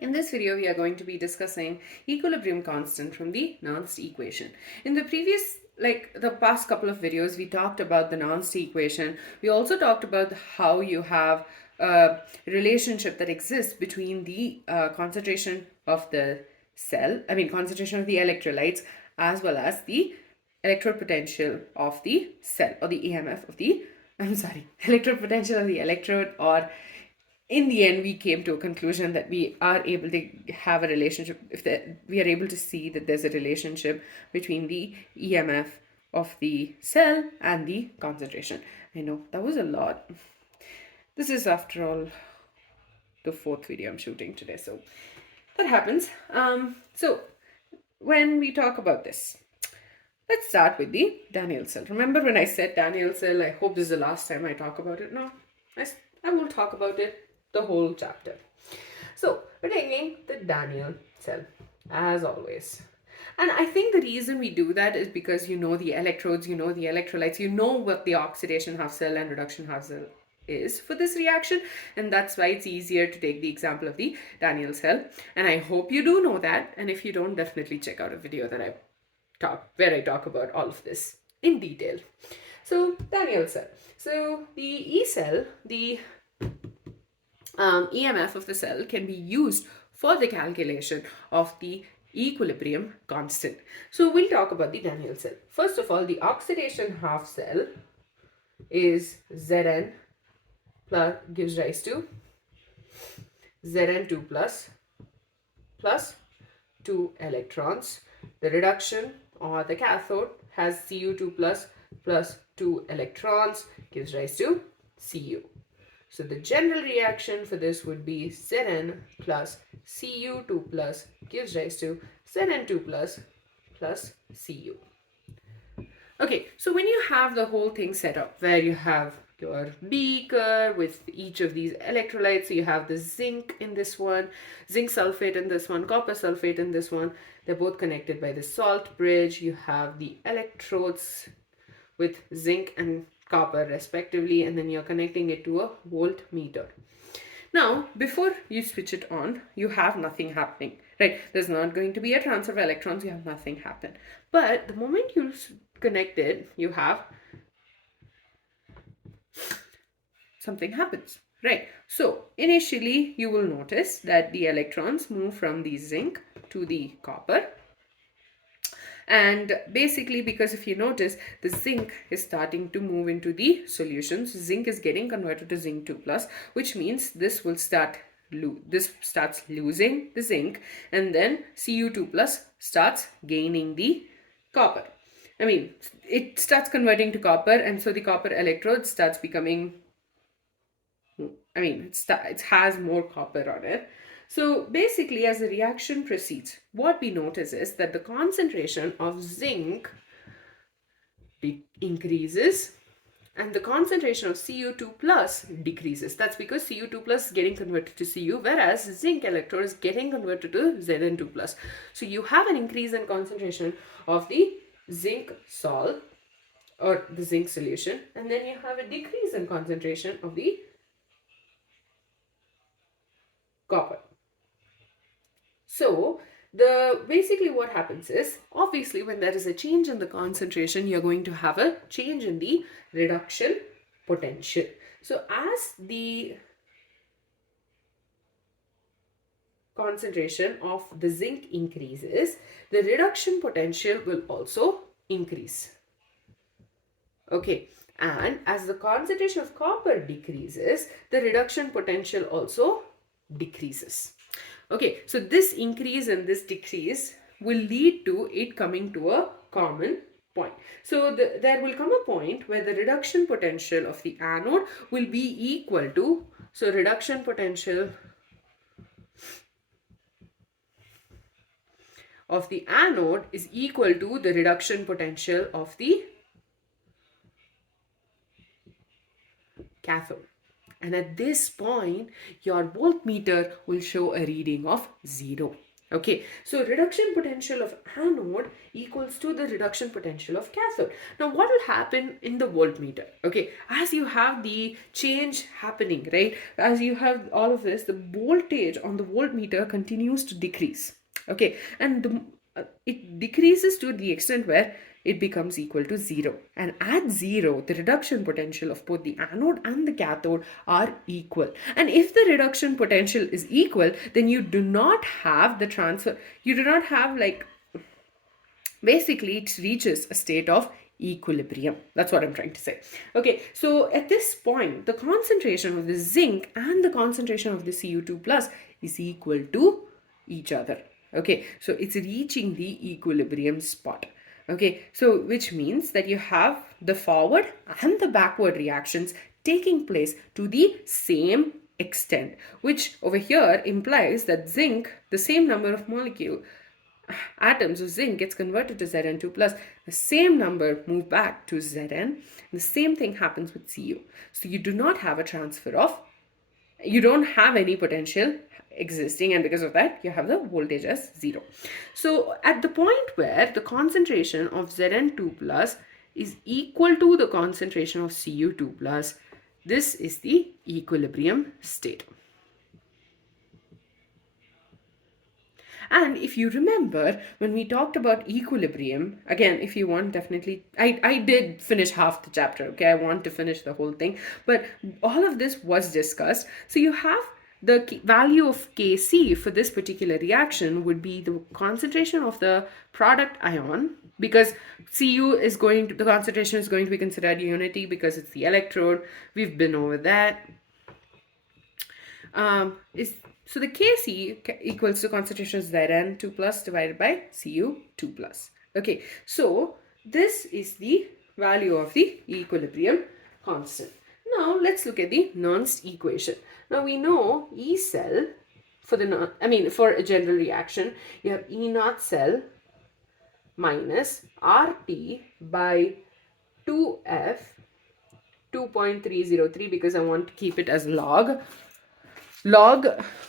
In this video, we are going to be discussing equilibrium constant from the Nernst equation. In the previous, the past couple of videos, we talked about the Nernst equation. We also talked about how you have a relationship that exists between the concentration of the concentration of the electrolytes, as well as the electrode potential of the cell, or the EMF of the, electrode potential of the electrode, or in the end we came to a conclusion that we are able to have a relationship, we are able to see that there's a relationship between the EMF of the cell and the concentration. I know that was a lot. This is, after all, the fourth video I'm shooting today, so that happens. So when we talk about this, let's start with the Daniell cell. Remember when I said Daniell cell? I hope this is the last time I talk about it. No, I will talk about it the whole chapter. So we're taking the Daniell cell, as always. And I think the reason we do that is because you know the electrodes, you know the electrolytes, you know what the oxidation half cell and reduction half cell is for this reaction, and that's why it's easier to take the example of the Daniell cell. And I hope you do know that, and if you don't, definitely check out a video that I talk about all of this in detail. So Daniell cell. So the E cell, the EMF of the cell can be used for the calculation of the equilibrium constant. So we'll talk about the Daniell cell. First of all, the oxidation half cell is Zn plus, gives rise to Zn2 plus 2 electrons. The reduction, or the cathode, has Cu2 plus 2 electrons, gives rise to Cu. So the general reaction for this would be Zn plus Cu2 plus gives rise to Zn2 plus Cu. Okay, so when you have the whole thing set up, where you have your beaker with each of these electrolytes, so you have the zinc in this one, zinc sulfate in this one, copper sulfate in this one, they're both connected by the salt bridge. You have the electrodes with zinc and copper respectively, and then you're connecting it to a voltmeter. Now, before you switch it on, you have nothing happening, right? There's not going to be a transfer of electrons, you have nothing happen. But the moment you connect it, you have something happens, right? So initially you will notice that the electrons move from the zinc to the copper. And basically, because if you notice, the zinc is starting to move into the solutions. Zinc is getting converted to zinc 2 plus, which means this starts losing the zinc, and then Cu2 plus starts gaining the copper. I mean, it starts converting to copper, and so the copper electrode starts becoming, it has more copper on it. So basically, as the reaction proceeds, what we notice is that the concentration of zinc increases and the concentration of Cu2 plus decreases. That's because Cu2 plus is getting converted to Cu, whereas zinc electrode is getting converted to Zn2 plus. So you have an increase in concentration of the zinc salt, or the zinc solution, and then you have a decrease in concentration of the copper. So basically what happens is, obviously when there is a change in the concentration, you're going to have a change in the reduction potential. So as the concentration of the zinc increases, the reduction potential will also increase. Okay, and as the concentration of copper decreases, the reduction potential also decreases. Okay, so this increase and this decrease will lead to it coming to a common point. So there will come a point where the reduction potential of the anode will be equal to, so reduction potential of the anode is equal to the reduction potential of the cathode. And at this point, your voltmeter will show a reading of 0. Okay, so reduction potential of anode equals to the reduction potential of cathode. Now, what will happen in the voltmeter? Okay, as you have the change happening, right? As you have all of this, the voltage on the voltmeter continues to decrease. Okay, and it decreases to the extent where it becomes equal to zero. And at zero, the reduction potential of both the anode and the cathode are equal. And if the reduction potential is equal, then you do not have the transfer, you do not have like, basically it reaches a state of equilibrium. That's what I'm trying to say. Okay, so at this point, the concentration of the zinc and the concentration of the Cu2 plus is equal to each other. Okay, so it's reaching the equilibrium spot. Okay, so which means that you have the forward and the backward reactions taking place to the same extent, which over here implies that zinc, the same number of molecule atoms of zinc gets converted to Zn2 plus, the same number move back to Zn. The same thing happens with Cu. So you do not have a transfer of, you don't have any potential existing, and because of that you have the voltage as zero. So at the point where the concentration of Zn2 plus is equal to the concentration of Cu2 plus, this is the equilibrium state. And if you remember, when we talked about equilibrium, again, if you want, definitely, I did finish half the chapter, okay? I want to finish the whole thing. But all of this was discussed. So you have the value of Kc for this particular reaction would be the concentration of the product ion, because Cu is going to, the concentration is going to be considered unity because it's the electrode. We've been over that. So the Kc equals to concentration of Zn2 plus divided by Cu2 plus. Okay, so this is the value of the equilibrium constant. Now let's look at the Nernst equation. Now we know E cell for the, for a general reaction, you have E naught cell minus RT by 2F 2.303, because I want to keep it as log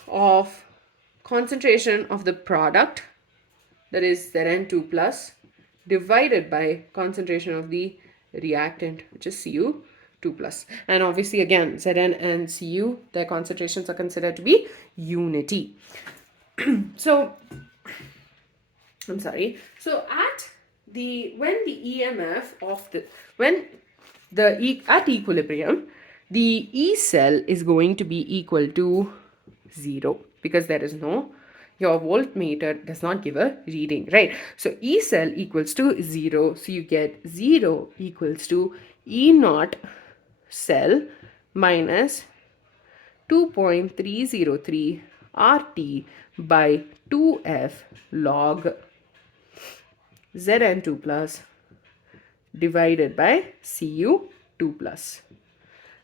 of concentration of the product, that is Zn2 plus, divided by concentration of the reactant, which is Cu2 plus. And obviously again, Zn and Cu, their concentrations are considered to be unity. So I'm sorry. So at the, when the EMF of the, when the at equilibrium, the E cell is going to be equal to 0, because there is no, your voltmeter does not give a reading, right? So E cell equals to 0. So you get 0 equals to E naught cell minus 2.303 RT by 2F log Zn2 plus divided by Cu2 plus.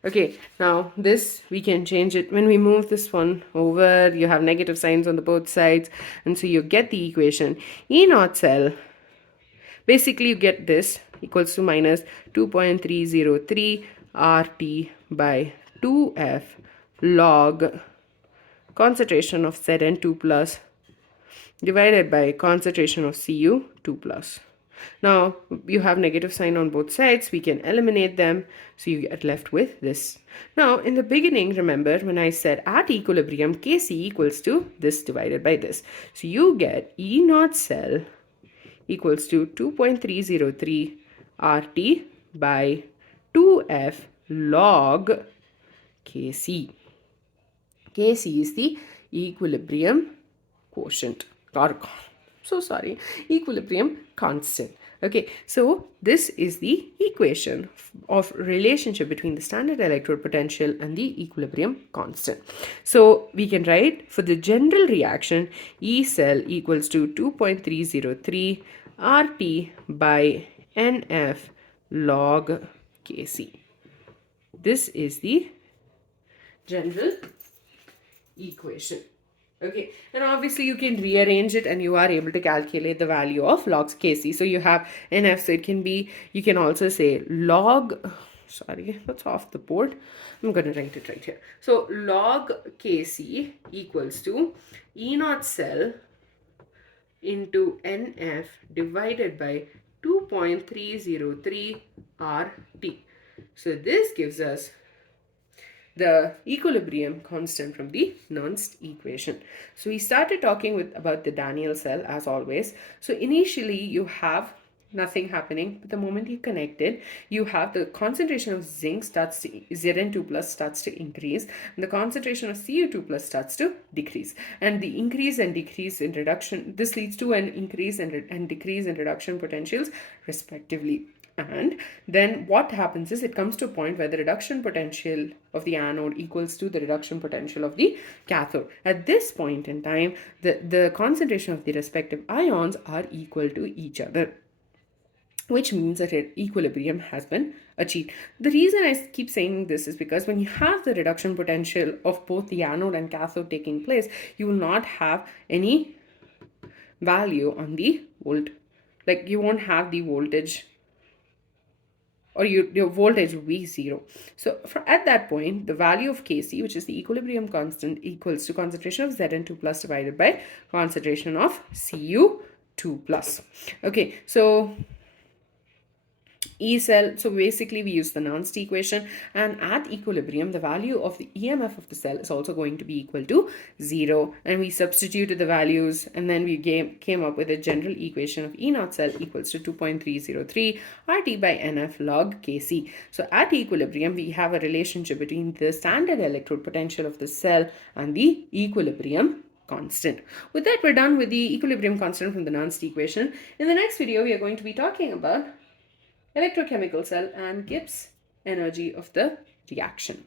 Okay, now this we can change it. When we move this one over, you have negative signs on the both sides, and so you get the equation E naught cell. Basically you get this equals to minus 2.303 RT by 2F log concentration of Zn2 plus divided by concentration of Cu2 plus. Now you have negative sign on both sides, we can eliminate them, so you get left with this. Now in the beginning, remember when I said at equilibrium Kc equals to this divided by this, so you get E naught cell equals to 2.303 RT by 2F log Kc. Kc is the equilibrium quotient, or equilibrium constant. Okay, so this is the equation of relationship between the standard electrode potential and the equilibrium constant. So we can write for the general reaction, E cell equals to 2.303 RT by NF log Kc. This is the general equation. Okay, and obviously you can rearrange it and you are able to calculate the value of log Kc. So you have NF, so it can be, you can also say log, sorry, that's off the board. I'm going to write it right here. So log Kc equals to E naught cell into NF divided by 2.303 RT. So this gives us the equilibrium constant from the Nernst equation. So we started talking about the Daniell cell as always. So initially you have nothing happening, but the moment you connect it, you have the concentration of zinc starts to, Zn2 plus starts to increase, and the concentration of Cu2 plus starts to decrease. And the increase and decrease in reduction, this leads to an increase and decrease in reduction potentials respectively. And then what happens is it comes to a point where the reduction potential of the anode equals to the reduction potential of the cathode. At this point in time, the concentration of the respective ions are equal to each other, which means that equilibrium has been achieved. The reason I keep saying this is because when you have the reduction potential of both the anode and cathode taking place, you will not have any value on the volt. Like you won't have the voltage, or your voltage will be zero. So at that point, the value of Kc, which is the equilibrium constant, equals to concentration of Zn2 plus divided by concentration of Cu2 plus. Okay, so E cell, so basically we use the Nernst equation, and at equilibrium the value of the EMF of the cell is also going to be equal to 0, and we substituted the values, and then we came up with a general equation of E naught cell equals to 2.303 RT by NF log Kc. So at equilibrium we have a relationship between the standard electrode potential of the cell and the equilibrium constant. With that, we're done with the equilibrium constant from the Nernst equation. In the next video we are going to be talking about electrochemical cell and Gibbs energy of the reaction.